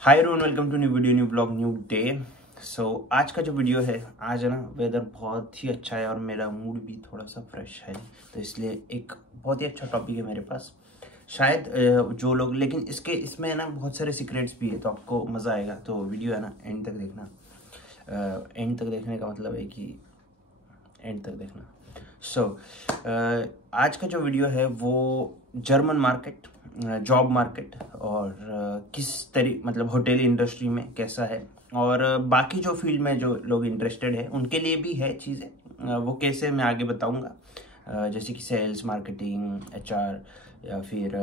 Hi everyone, welcome to new video, new blog, new day. So आज का जो video है, आज है ना वेदर बहुत ही अच्छा है और मेरा मूड भी थोड़ा सा फ्रेश है, तो इसलिए एक बहुत ही अच्छा टॉपिक है मेरे पास। शायद जो लोग, लेकिन इसमें है ना बहुत सारे सीक्रेट्स भी है, तो आपको मज़ा आएगा। तो वीडियो है ना एंड तक देखना। एंड तक देखने का मतलब है कि एंड तक देखना। सो आज का जो वीडियो है वो जर्मन मार्केट, जॉब मार्केट और किस मतलब होटल इंडस्ट्री में कैसा है, और बाकी जो फील्ड में जो लोग इंटरेस्टेड है उनके लिए भी है चीज़ें, वो कैसे मैं आगे बताऊंगा। जैसे कि सेल्स, मार्केटिंग, एचआर या फिर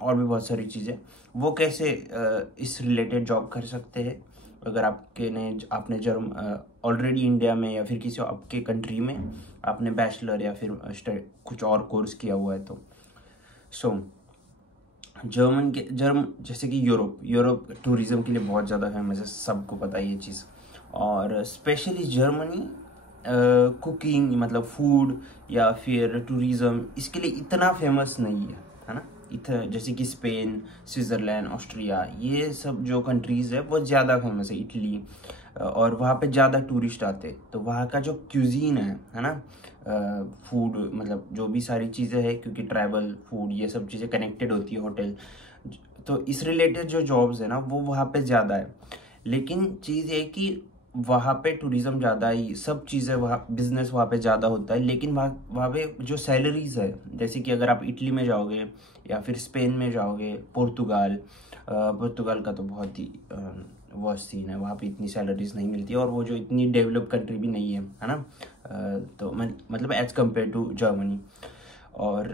और भी बहुत सारी चीज़ें, वो कैसे इस रिलेटेड जॉब कर सकते हैं अगर आपने ऑलरेडी इंडिया में या फिर किसी आपके कंट्री में आपने बैचलर या फिर कुछ और कोर्स किया हुआ है। तो जर्मन जैसे कि यूरोप टूरिज्म के लिए बहुत ज़्यादा फेमस है, सबको पता है ये चीज़। और स्पेशली जर्मनी कुकिंग मतलब फूड या फिर टूरिज्म इसके लिए इतना फेमस नहीं है ना। जैसे कि स्पेन, स्विट्ज़रलैंड, ऑस्ट्रिया, ये सब जो कंट्रीज़ है वो ज़्यादा फेमस है, इटली, और वहाँ पे ज़्यादा टूरिस्ट आते। तो वहाँ का जो क्यूजीन है ना, फूड मतलब जो भी सारी चीज़ें हैं, क्योंकि ट्रैवल, फूड, ये सब चीज़ें कनेक्टेड होती है होटल, तो इस रिलेटेड जो जॉब्स है ना वो वहाँ पे ज़्यादा है। लेकिन चीज़ ये कि वहाँ पे टूरिज्म ज़्यादा ही, सब चीज़ें वहाँ, बिजनेस वहाँ पे ज़्यादा होता है, लेकिन वहाँ पे जो सैलरीज है, जैसे कि अगर आप इटली में जाओगे या फिर स्पेन में जाओगे, पुर्तगाल का तो बहुत ही वर्स्ट सीन है, वहाँ पे इतनी सैलरीज नहीं मिलती है, और वो जो इतनी डेवलप कंट्री भी नहीं है ना। तो मतलब एज कम्पेयर टू जर्मनी। और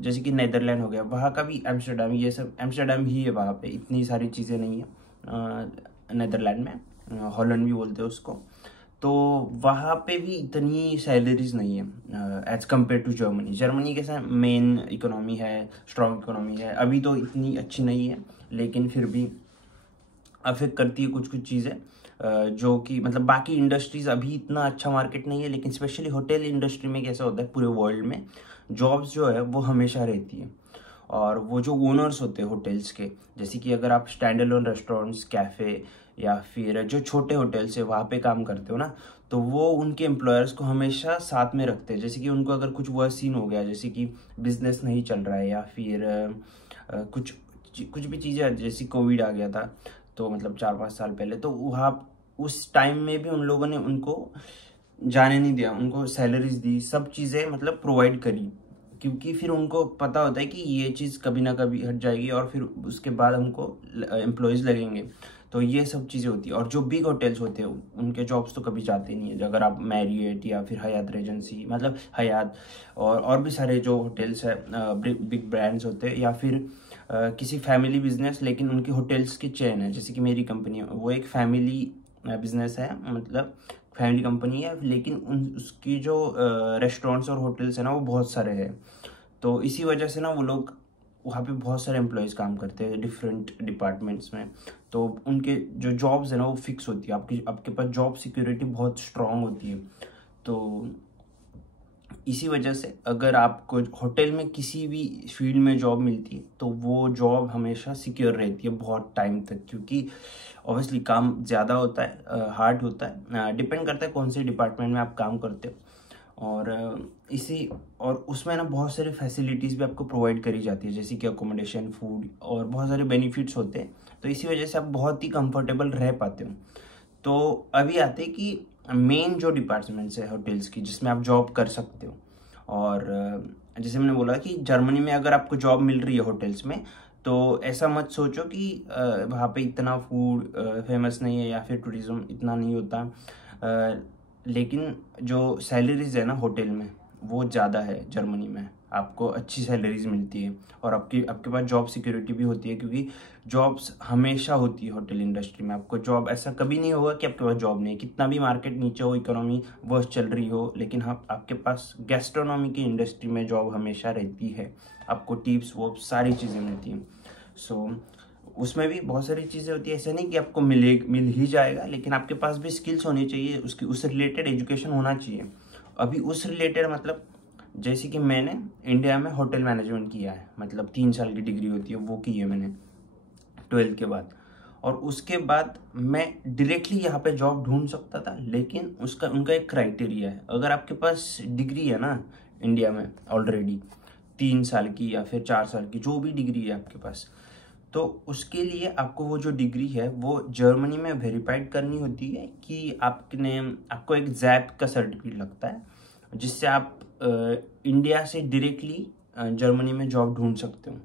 जैसे कि नीदरलैंड हो गया, वहाँ का भी एम्स्टर्डम, ये सब एम्स्टर्डम ही है, वहाँ पे इतनी सारी चीज़ें नहीं है नीदरलैंड में, हॉलैंड भी बोलते हैं उसको। तो वहाँ पे भी इतनी सैलरीज नहीं है एज कम्पेयर टू जर्मनी कैसा मेन इकोनॉमी है, स्ट्रॉन्ग इकोनॉमी है, अभी तो इतनी अच्छी नहीं है, लेकिन फिर भी अफेक्ट करती है कुछ कुछ चीज़ें, जो कि मतलब बाकी इंडस्ट्रीज अभी इतना अच्छा मार्केट नहीं है, लेकिन स्पेशली होटल इंडस्ट्री में कैसा होता है, पूरे वर्ल्ड में जॉब्स जो है वो हमेशा रहती है। और वो जो ओनर्स होते हैं होटल्स के, जैसे कि अगर आप स्टैंड अलोन रेस्टोरेंट्स, कैफ़े या फिर जो छोटे होटल्स है वहाँ पे काम करते हो ना, तो वो उनके एम्प्लॉयर्स को हमेशा साथ में रखते हैं। जैसे कि उनको अगर कुछ वर्स सीन हो गया, जैसे कि बिजनेस नहीं चल रहा है या फिर कुछ भी चीज़ें, जैसे कोविड आ गया था, तो मतलब 4-5 साल पहले, तो वहाँ उस टाइम में भी उन लोगों ने उनको जाने नहीं दिया, उनको सैलरीज दी, सब चीज़ें मतलब प्रोवाइड करी, क्योंकि फिर उनको पता होता है कि ये चीज़ कभी ना कभी हट जाएगी और फिर उसके बाद हमको एम्प्लॉयज़ लगेंगे। तो ये सब चीज़ें होती है। और जो बिग होटल्स होते हैं उनके जॉब्स तो कभी जाते नहीं है। अगर आप मैरियट या फिर हयात रेजेंसी, मतलब हयात और भी सारे जो होटल्स है, बिग ब्रांड्स होते हैं, या फिर किसी फैमिली बिजनेस लेकिन उनकी होटल्स की चेन है, जैसे कि मेरी कंपनी है, वो एक फैमिली बिजनेस है, मतलब फैमिली कंपनी है, लेकिन उसकी जो रेस्टोरेंट्स और होटल्स है ना वो बहुत सारे हैं। तो इसी वजह से ना वो लोग वहाँ पे बहुत सारे एम्प्लॉयज़ काम करते हैं डिफरेंट डिपार्टमेंट्स में। तो उनके जो जॉब्स है ना वो फिक्स होती है, आपके पास जॉब सिक्योरिटी बहुत स्ट्रांग होती है। तो इसी वजह से अगर आपको होटल में किसी भी फील्ड में जॉब मिलती है तो वो जॉब हमेशा सिक्योर रहती है बहुत टाइम तक, क्योंकि ऑब्वियसली काम ज़्यादा होता है, हार्ड होता है, डिपेंड करता है कौन से डिपार्टमेंट में आप काम करते हो। और उसमें ना बहुत सारी फैसिलिटीज़ भी आपको प्रोवाइड करी जाती है, जैसे कि अकोमोडेशन, फूड, और बहुत सारे बेनिफिट्स होते हैं। तो इसी वजह से आप बहुत ही कंफर्टेबल रह पाते हो। तो अभी आते हैं कि मेन जो डिपार्टमेंट्स है होटल्स की जिसमें आप जॉब कर सकते हो। और जैसे मैंने बोला कि जर्मनी में अगर आपको जॉब मिल रही है होटल्स में, तो ऐसा मत सोचो कि वहाँ पे इतना फूड फेमस नहीं है या फिर टूरिज्म इतना नहीं होता, लेकिन जो सैलरीज है ना होटल में वो ज़्यादा है जर्मनी में, आपको अच्छी सैलरीज मिलती है, और आपके पास जॉब सिक्योरिटी भी होती है, क्योंकि जॉब्स हमेशा होती है होटल इंडस्ट्री में। आपको जॉब, ऐसा कभी नहीं होगा कि आपके पास जॉब नहीं है, कितना भी मार्केट नीचे हो, इकोनॉमी वर्स्ट चल रही हो, लेकिन हाँ आपके पास गैस्ट्रोनॉमी की इंडस्ट्री में जॉब हमेशा रहती है, आपको टिप्स वो सारी चीज़ें मिलती हैं। सो उसमें भी बहुत सारी चीज़ें होती है, ऐसा नहीं कि आपको मिल ही जाएगा, लेकिन आपके पास भी स्किल्स होनी चाहिए, उस रिलेटेड एजुकेशन होना चाहिए। अभी उस रिलेटेड मतलब जैसे कि मैंने इंडिया में होटल मैनेजमेंट किया है, मतलब 3 साल की डिग्री होती है वो की है मैंने 12th के बाद। और उसके बाद मैं डायरेक्टली यहाँ पे जॉब ढूंढ सकता था, लेकिन उनका एक क्राइटेरिया है। अगर आपके पास डिग्री है ना इंडिया में ऑलरेडी 3 साल की या फिर 4 साल की, जो भी डिग्री है आपके पास, तो उसके लिए आपको वो जो डिग्री है वो जर्मनी में वेरीफाइड करनी होती है कि आपको एक जैप का सर्टिफिकेट लगता है, जिससे आप इंडिया से डायरेक्टली जर्मनी में जॉब ढूंढ सकते हो।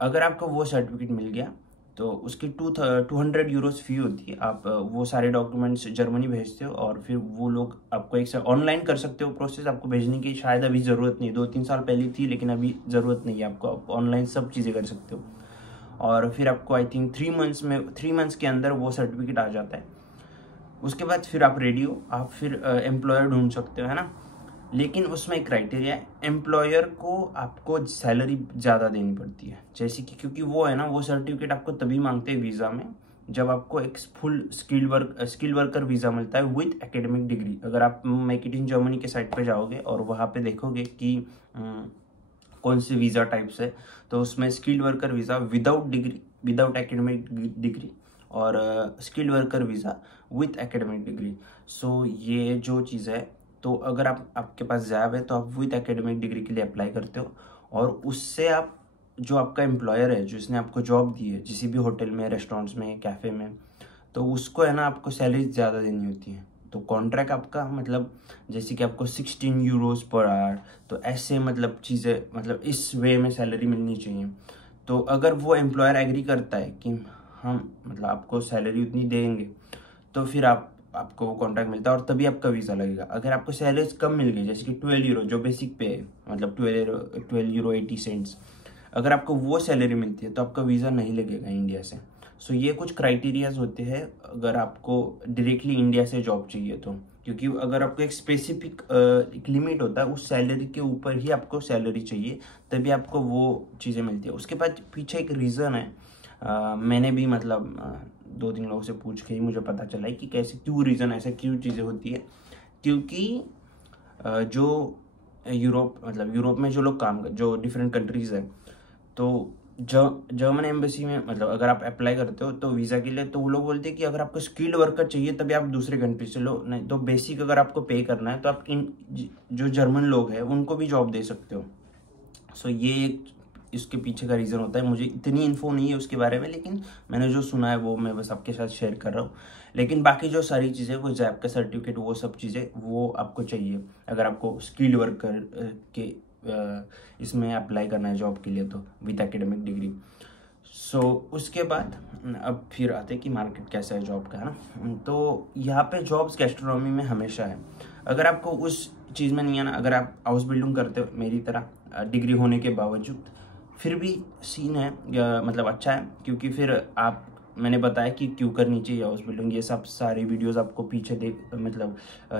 अगर आपको वो सर्टिफिकेट मिल गया तो उसकी 200 यूरोस फी होती है। आप वो सारे डॉक्यूमेंट्स जर्मनी भेजते हो और फिर वो लोग आपको एक ऑनलाइन कर सकते हो प्रोसेस। आपको भेजने की शायद अभी ज़रूरत नहीं, 2-3 साल पहले थी, लेकिन अभी ज़रूरत नहीं है आपको, आप ऑनलाइन सब चीज़ें कर सकते हो। और फिर आपको आई थिंक 3 मंथ्स के अंदर वो सर्टिफिकेट आ जाता है। उसके बाद फिर आप रेडी हो, आप फिर एम्प्लॉयर ढूंढ सकते हो, है ना। लेकिन उसमें एक क्राइटेरिया है, एम्प्लॉयर को आपको सैलरी ज़्यादा देनी पड़ती है, जैसे कि क्योंकि वो है ना, वो सर्टिफिकेट आपको तभी मांगते हैं वीज़ा में जब आपको एक फुल स्किल वर्कर वीज़ा मिलता है विथ एकेडमिक डिग्री। अगर आप मेक इट इन जर्मनी के साइट पे जाओगे और वहाँ पे देखोगे कि कौन से वीज़ा टाइप्स है, तो उसमें skilled worker visa without academic degree और skilled worker visa with academic degree. So ये जो चीज़ है, तो अगर आपके पास जैब है तो आप विथ एकेडमिक डिग्री के लिए अप्लाई करते हो, और उससे आप जो आपका एम्प्लॉयर है जिसने आपको जॉब दी है, किसी भी होटल में, रेस्टोरेंट्स में, कैफ़े में, तो उसको है ना आपको सैलरी ज़्यादा देनी होती है। तो कॉन्ट्रैक्ट आपका मतलब जैसे कि आपको 16 यूरोस पर आवर, तो ऐसे मतलब चीज़ें, मतलब इस वे में सैलरी मिलनी चाहिए। तो अगर वो एम्प्लॉयर एग्री करता है कि हम मतलब आपको सैलरी उतनी देंगे, तो फिर आपको वो कॉन्ट्रैक्ट मिलता है और तभी आपका वीज़ा लगेगा। अगर आपको सैलरी कम मिल गई, जैसे कि 12 यूरो जो बेसिक पे है, मतलब 12 यूरो 80 सेंट्स, अगर आपको वो सैलरी मिलती है तो आपका वीज़ा नहीं लगेगा इंडिया से। सो ये कुछ क्राइटेरियाज होते हैं अगर आपको डायरेक्टली इंडिया से जॉब चाहिए तो, क्योंकि अगर आपको एक स्पेसिफिक एक लिमिट होता है, उस सैलरी के ऊपर ही आपको सैलरी चाहिए, तभी आपको वो चीज़ें मिलती है। उसके बाद पीछे एक रीज़न है, मैंने भी मतलब 2-3 लोगों से पूछ के ही मुझे पता चला है कि कैसे, क्यों रीज़न ऐसा, क्यों चीज़ें होती है। क्योंकि जो यूरोप में जो लोग जो डिफरेंट कंट्रीज़ है, तो जर्मन एम्बेसी में मतलब अगर आप अप्लाई करते हो तो वीज़ा के लिए, तो वो लोग बोलते हैं कि अगर आपको स्किल्ड वर्कर चाहिए तभी आप दूसरे कंट्री से लो, नहीं तो बेसिक अगर आपको पे करना है तो आप जो जर्मन लोग हैं उनको भी जॉब दे सकते हो। सो ये एक इसके पीछे का रीज़न होता है। मुझे इतनी इन्फो नहीं है उसके बारे में, लेकिन मैंने जो सुना है वो मैं बस आपके साथ शेयर कर रहा हूँ। लेकिन बाकी जो सारी चीज़ें, वो जैब का सर्टिफिकेट, वो सब चीज़ें वो आपको चाहिए अगर आपको स्किल्ड वर्कर के इसमें अप्लाई करना है जॉब के लिए, तो विद एकेडमिक डिग्री। सो उसके बाद अब फिर आते हैं कि मार्केट कैसा है जॉब का, है ना। तो यहाँ पे जॉब्स गैस्ट्रोनॉमी में हमेशा है। अगर आपको उस चीज़ में नहीं है ना, अगर आप हाउस बिल्डिंग करते हो मेरी तरह डिग्री होने के बावजूद, फिर भी सीन है, मतलब अच्छा है, क्योंकि फिर मैंने बताया कि क्यों करनी चाहिए हाउस बिल्डिंग। ये सब सारी वीडियोस आपको पीछे मतलब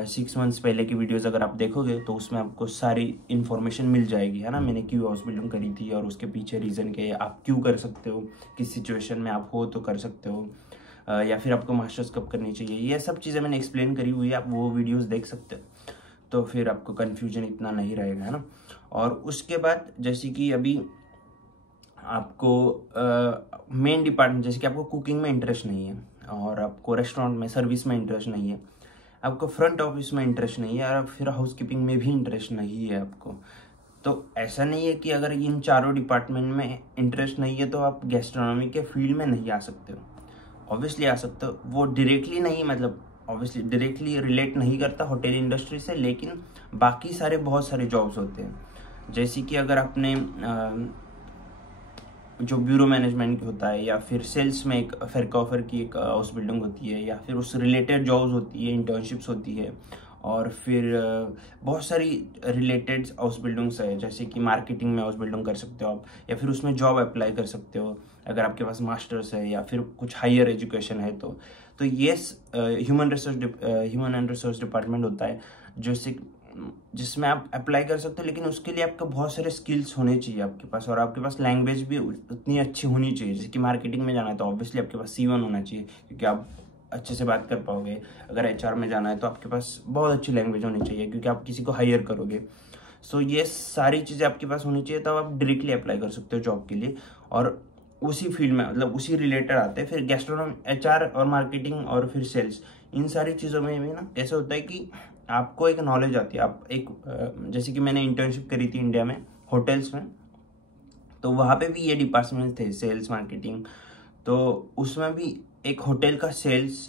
6 मंथ्स पहले की वीडियोस अगर आप देखोगे तो उसमें आपको सारी इन्फॉर्मेशन मिल जाएगी, है ना। मैंने क्यों हाउस बिल्डिंग करी थी और उसके पीछे रीज़न क्या है, आप क्यों कर सकते हो, किस सिचुएशन में आप हो तो कर सकते हो, या फिर आपको मास्टर्स कब करनी चाहिए, ये सब चीज़ें मैंने एक्सप्लेन करी हुई है, आप वो वीडियोज़ देख सकते हो, तो फिर आपको कन्फ्यूजन इतना नहीं रहेगा, है ना। और उसके बाद जैसे कि अभी आपको मेन डिपार्टमेंट, जैसे कि आपको कुकिंग में इंटरेस्ट नहीं है, और आपको रेस्टोरेंट में सर्विस में इंटरेस्ट नहीं है, आपको फ्रंट ऑफिस में इंटरेस्ट नहीं है, और फिर हाउस कीपिंग में भी इंटरेस्ट नहीं है आपको, तो ऐसा नहीं है कि अगर इन चारों डिपार्टमेंट में इंटरेस्ट नहीं है तो आप गैस्ट्रोनॉमी के फील्ड में नहीं आ सकते हो। ऑब्वियसली आ सकते हो, वो डायरेक्टली नहीं, मतलब ऑब्वियसली डायरेक्टली रिलेट नहीं करता होटल इंडस्ट्री से, लेकिन बाकी सारे बहुत सारे जॉब्स होते हैं। जैसे कि अगर आपने जो ब्यूरो मैनेजमेंट होता है, या फिर सेल्स में एक फेरकॉफर की एक हाउस बिल्डिंग होती है, या फिर उस रिलेटेड जॉब्स होती है, इंटर्नशिप्स होती है, और फिर बहुत सारी रिलेटेड हाउस बिल्डिंग्स है, जैसे कि मार्केटिंग में हाउस बिल्डिंग कर सकते हो आप, या फिर उसमें जॉब अप्लाई कर सकते हो अगर आपके पास मास्टर्स है या फिर कुछ हायर एजुकेशन है। तो ये ह्यूमन एंड रिसोर्स डिपार्टमेंट होता है जिसमें आप अप्लाई कर सकते हो, लेकिन उसके लिए आपको बहुत सारे स्किल्स होने चाहिए आपके पास, और आपके पास लैंग्वेज भी उतनी अच्छी होनी चाहिए। जैसे कि मार्केटिंग में जाना है तो ऑब्वियसली आपके पास C1 होना चाहिए, क्योंकि आप अच्छे से बात कर पाओगे। अगर HR में जाना है तो आपके पास बहुत अच्छी लैंग्वेज होनी चाहिए, क्योंकि आप किसी को हायर करोगे। सो ये सारी चीज़ें आपके पास होनी चाहिए, तब आप डायरेक्टली अप्लाई कर सकते हो जॉब के लिए। और उसी फील्ड में मतलब उसी रिलेटेड आते हैं। फिर गैस्ट्रोनॉमी, एचआर और मार्केटिंग और फिर सेल्स, इन सारी चीज़ों में भी ना कैसे होता है कि आपको एक नॉलेज आती है। आप एक जैसे कि मैंने इंटर्नशिप करी थी इंडिया में होटल्स में, तो वहाँ पे भी ये डिपार्टमेंट थे, सेल्स मार्केटिंग। तो उसमें भी एक होटल का सेल्स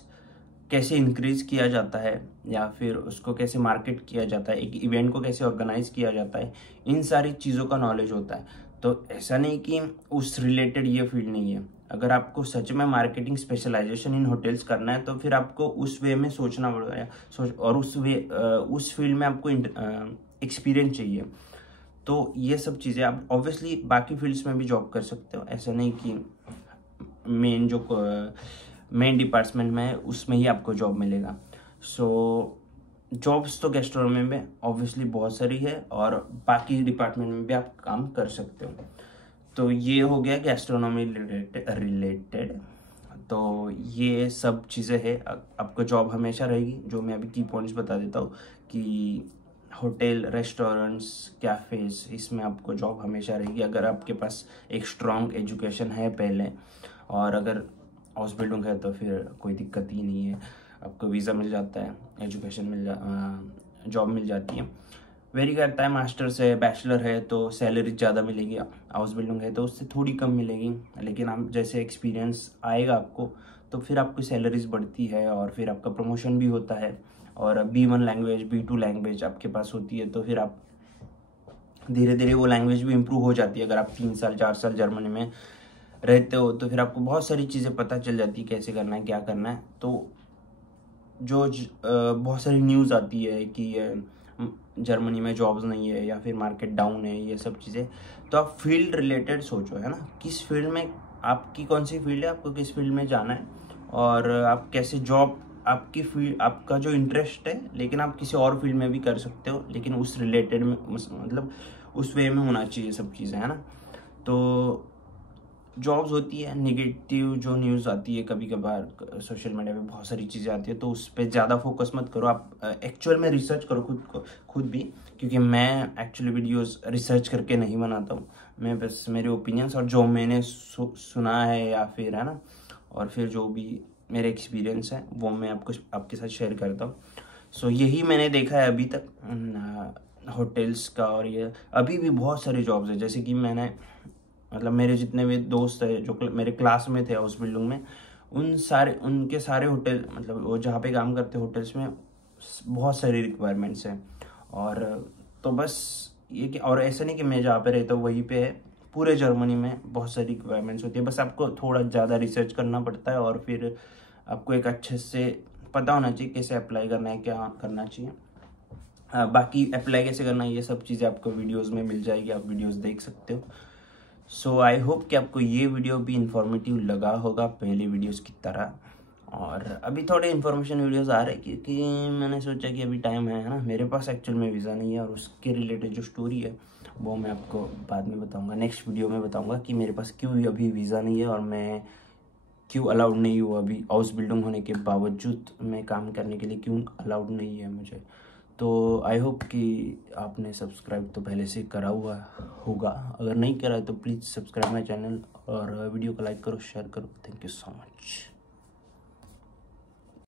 कैसे इंक्रीज किया जाता है या फिर उसको कैसे मार्केट किया जाता है, एक इवेंट को कैसे ऑर्गेनाइज किया जाता है, इन सारी चीज़ों का नॉलेज होता है। तो ऐसा नहीं कि उस रिलेटेड ये फील्ड नहीं है। अगर आपको सच में मार्केटिंग स्पेशलाइजेशन इन होटल्स करना है तो फिर आपको उस वे में सोचना पड़ेगा और उस फील्ड में आपको एक्सपीरियंस चाहिए। तो ये सब चीज़ें आप ऑब्वियसली बाकी फील्ड्स में भी जॉब कर सकते हो। ऐसा नहीं कि मेन डिपार्टमेंट में है उसमें ही आपको जॉब मिलेगा। सो जॉब्स तो गैस्ट्रोनॉमी में ऑब्वियसली बहुत सारी है और बाकी डिपार्टमेंट में भी आप काम कर सकते हो। तो ये हो गया गैस्ट्रोनॉमी रिलेटेड। तो ये सब चीज़ें हैं। आपको जॉब हमेशा रहेगी। जो मैं अभी की पॉइंट्स बता देता हूँ कि होटल, रेस्टोरेंट्स, कैफ़ेज़, इसमें आपको जॉब हमेशा रहेगी अगर आपके पास एक स्ट्रॉन्ग एजुकेशन है पहले। और अगर हाउस बिल्डिंग है तो फिर कोई दिक्कत ही नहीं है, आपको वीज़ा मिल जाता है, जॉब मिल जाती है। वेरी करता है मास्टर्स है, बैचलर है तो सैलरी ज़्यादा मिलेगी, हाउस बिल्डिंग है तो उससे थोड़ी कम मिलेगी। लेकिन आप जैसे एक्सपीरियंस आएगा आपको तो फिर आपकी सैलरीज बढ़ती है और फिर आपका प्रमोशन भी होता है। और B1 लैंग्वेज, B2 लैंग्वेज आपके पास होती है तो फिर आप धीरे धीरे वो लैंग्वेज भी इम्प्रूव हो जाती है। अगर आप 3 साल 4 साल जर्मनी में रहते हो तो फिर आपको बहुत सारी चीज़ें पता चल जाती है, कैसे करना है, क्या करना है। तो बहुत सारी न्यूज़ आती है कि जर्मनी में जॉब्स नहीं है या फिर मार्केट डाउन है, ये सब चीज़ें। तो आप फील्ड रिलेटेड सोचो, है ना, किस फील्ड में आपकी कौन सी फील्ड है, आपको किस फील्ड में जाना है और आप कैसे जॉब, आपकी फील्ड, आपका जो इंटरेस्ट है, लेकिन आप किसी और फील्ड में भी कर सकते हो, लेकिन उस रिलेटेड में मतलब उस वे में होना चाहिए सब चीज़ें, है ना। तो जॉब्स होती है, नेगेटिव जो न्यूज़ आती है कभी कभार सोशल मीडिया पे बहुत सारी चीज़ें आती है, तो उस पर ज़्यादा फोकस मत करो। आप एक्चुअल में रिसर्च करो खुद भी, क्योंकि मैं एक्चुअली वीडियोस रिसर्च करके नहीं बनाता हूँ। मैं बस मेरे ओपिनियंस और जो मैंने सुना है या फिर, है ना, और फिर जो भी मेरे एक्सपीरियंस है वो मैं आपके साथ शेयर करता हूँ। सो यही मैंने देखा है अभी तक होटल्स का। और ये अभी भी बहुत सारे जॉब्स है, जैसे कि मैंने मतलब मेरे जितने भी दोस्त है जो मेरे क्लास में थे हाउस बिल्डिंग में, उनके सारे होटल, मतलब वो जहाँ पे काम करते होटल्स में बहुत सारी रिक्वायरमेंट्स हैं। और तो बस ये कि, और ऐसा नहीं कि मैं जहाँ पे रहता हूँ वहीं पे है, पूरे जर्मनी में बहुत सारी रिक्वायरमेंट्स होती है। बस आपको थोड़ा ज़्यादा रिसर्च करना पड़ता है और फिर आपको एक अच्छे से पता होना चाहिए कैसे अप्लाई करना है, क्या करना चाहिए। बाकी अप्लाई कैसे करना है ये सब चीज़ें आपको वीडियोस में मिल जाएगी, आप वीडियोस देख सकते हो। सो आई होप कि आपको ये वीडियो भी इंफॉर्मेटिव लगा होगा पहले वीडियोस की तरह। और अभी थोड़े इन्फॉर्मेशन वीडियोस आ रहे हैं क्योंकि मैंने सोचा कि अभी टाइम है ना। मेरे पास एक्चुअल में वीज़ा नहीं है और उसके रिलेटेड जो स्टोरी है वो मैं आपको बाद में बताऊंगा, नेक्स्ट वीडियो में बताऊंगा कि मेरे पास क्यों अभी वीज़ा नहीं है और मैं क्यों अलाउड नहीं हुआ, अभी हाउस बिल्डिंग होने के बावजूद मैं काम करने के लिए क्यों अलाउड नहीं है मुझे। तो आई होप कि आपने सब्सक्राइब तो पहले से करा हुआ होगा, अगर नहीं करा है तो प्लीज़ सब्सक्राइब माई चैनल और वीडियो को लाइक करो, शेयर करो। Thank you so much.